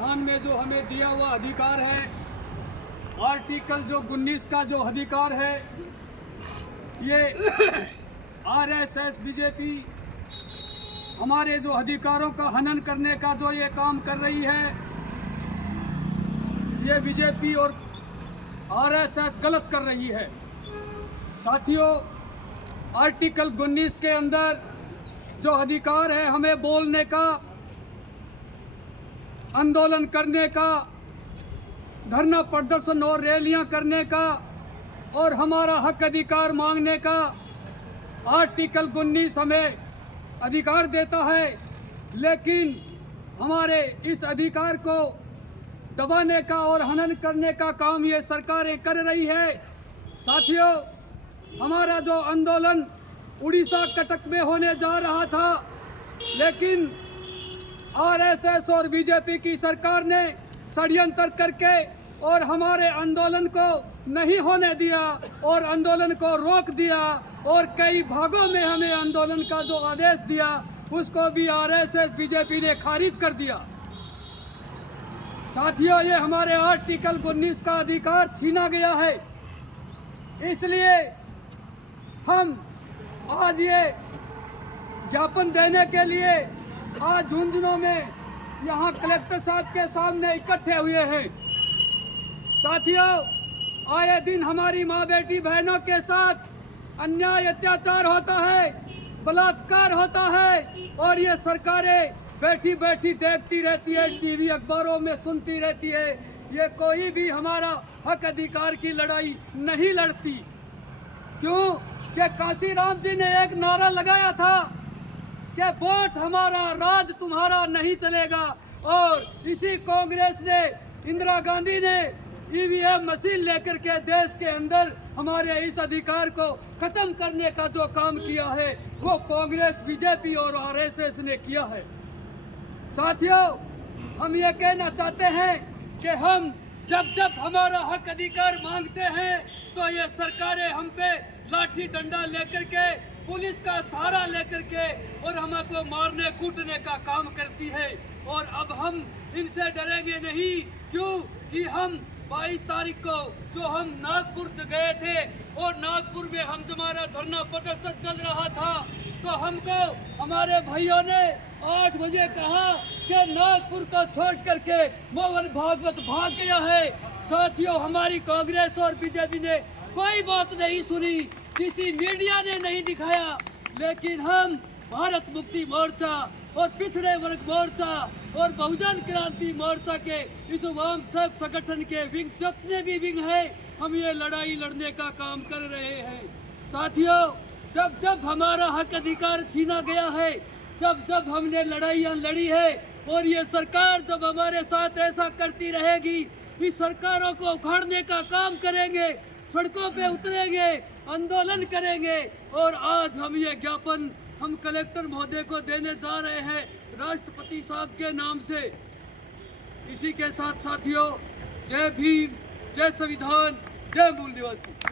संविधान में जो हमें दिया हुआ अधिकार है, आर्टिकल जो 19 का जो अधिकार है, ये आरएसएस बीजेपी हमारे जो अधिकारों का हनन करने का जो ये काम कर रही है, ये बीजेपी और आरएसएस गलत कर रही है। साथियों, आर्टिकल 19 के अंदर जो अधिकार है हमें बोलने का, आंदोलन करने का, धरना प्रदर्शन और रैलियां करने का और हमारा हक अधिकार मांगने का आर्टिकल 19 हमें अधिकार देता है। लेकिन हमारे इस अधिकार को दबाने का और हनन करने का काम ये सरकारें कर रही है। साथियों, हमारा जो आंदोलन उड़ीसा कटक में होने जा रहा था, लेकिन आरएसएस और बीजेपी की सरकार ने षड्यंत्र करके और हमारे आंदोलन को नहीं होने दिया और आंदोलन को रोक दिया और कई भागों में हमें आंदोलन का जो आदेश दिया उसको भी आरएसएस बीजेपी ने खारिज कर दिया। साथियों, ये हमारे आर्टिकल 19 का अधिकार छीना गया है। इसलिए हम आज ये ज्ञापन देने के लिए आज झुंझुनू में यहाँ कलेक्टर साहब के सामने इकट्ठे हुए हैं। साथियों, आए दिन हमारी माँ बेटी बहनों के साथ अन्याय अत्याचार होता है, बलात्कार होता है और ये सरकारें बैठी बैठी देखती रहती है, टीवी अखबारों में सुनती रहती है। ये कोई भी हमारा हक अधिकार की लड़ाई नहीं लड़ती। क्यों? कि काशीराम जी ने एक नारा लगाया था कि वोट हमारा, राज तुम्हारा नहीं चलेगा। और इसी कांग्रेस ने, इंदिरा गांधी ने ईवीएम मशीन लेकर के देश के अंदर हमारे इस अधिकार को खत्म करने का जो काम किया है वो कांग्रेस, बीजेपी और आरएसएस ने किया है। साथियों, हम ये कहना चाहते हैं कि हम जब जब हमारा हक अधिकार मांगते हैं तो ये सरकारें हम पे लाठी डंडा लेकर के, पुलिस का सहारा लेकर के और हमको मारने कूटने का काम करती है। और अब हम इनसे डरेंगे नहीं। क्यों? कि हम 22 तारीख को जो हम नागपुर गए थे और नागपुर में हमारा धरना प्रदर्शन चल रहा था, तो हमको हमारे भाइयों ने 8 बजे कहा कि नागपुर को छोड़ करके मोहन भागवत भाग गया है। साथियों, हमारी कांग्रेस और बीजेपी ने कोई बात नहीं सुनी, किसी मीडिया ने नहीं दिखाया। लेकिन हम भारत मुक्ति मोर्चा और पिछड़े वर्ग मोर्चा और बहुजन क्रांति मोर्चा के इस वाम सब संगठन के विंग, जितने भी विंग है, हम ये लड़ाई लड़ने का काम कर रहे हैं। साथियों, जब जब हमारा हक अधिकार छीना गया है, जब जब हमने लड़ाइयाँ लड़ी है और ये सरकार जब हमारे साथ ऐसा करती रहेगी, इस सरकारों को उखाड़ने का काम करेंगे, सड़कों पे उतरेंगे, आंदोलन करेंगे। और आज हम ये ज्ञापन हम कलेक्टर महोदय को देने जा रहे हैं राष्ट्रपति साहब के नाम से। इसी के साथ साथियों, जय भीम, जय संविधान, जय मूल निवासी।